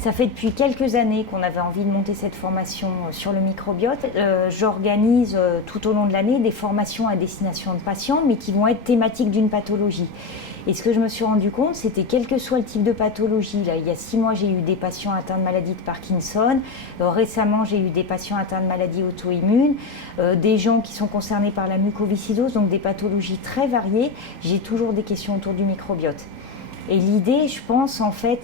Ça fait depuis quelques années qu'on avait envie de monter cette formation sur le microbiote. J'organise tout au long de l'année des formations à destination de patients, mais qui vont être thématiques d'une pathologie. Et ce que je me suis rendu compte, c'était quel que soit le type de pathologie. Là, il y a 6 mois, j'ai eu des patients atteints de maladie de Parkinson. Récemment, j'ai eu des patients atteints de maladies auto-immunes, des gens qui sont concernés par la mucoviscidose, donc des pathologies très variées. J'ai toujours des questions autour du microbiote. Et l'idée, je pense, en fait,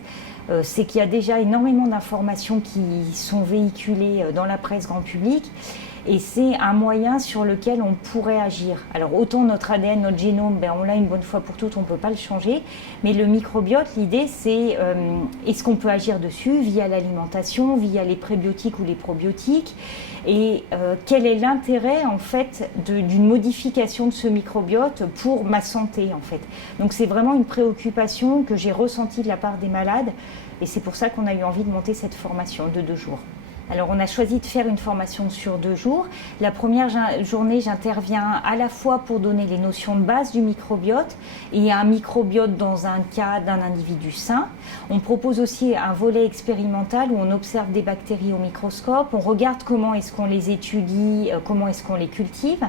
c'est qu'il y a déjà énormément d'informations qui sont véhiculées dans la presse grand public. Et c'est un moyen sur lequel on pourrait agir. Alors autant notre ADN, notre génome, on l'a une bonne fois pour toutes, on ne peut pas le changer. Mais le microbiote, l'idée c'est est-ce qu'on peut agir dessus via l'alimentation, via les prébiotiques ou les probiotiques. Et quel est l'intérêt en fait d'une modification de ce microbiote pour ma santé en fait. Donc c'est vraiment une préoccupation que j'ai ressentie de la part des malades. Et c'est pour ça qu'on a eu envie de monter cette formation de 2 jours. Alors on a choisi de faire une formation sur 2 jours. La première journée, j'interviens à la fois pour donner les notions de base du microbiote et un microbiote dans un cas d'un individu sain. On propose aussi un volet expérimental où on observe des bactéries au microscope, on regarde comment est-ce qu'on les étudie, comment est-ce qu'on les cultive.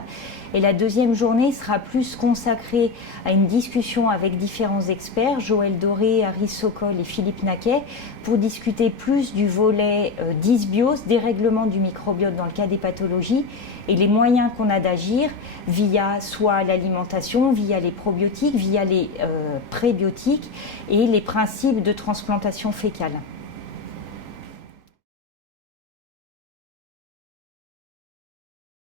Et la deuxième journée sera plus consacrée à une discussion avec différents experts, Joël Doré, Harry Sokol et Philippe Naquet, pour discuter plus du volet dysbiose, dérèglement du microbiote dans le cas des pathologies, et les moyens qu'on a d'agir via soit l'alimentation, via les probiotiques, via les prébiotiques et les principes de transplantation fécale.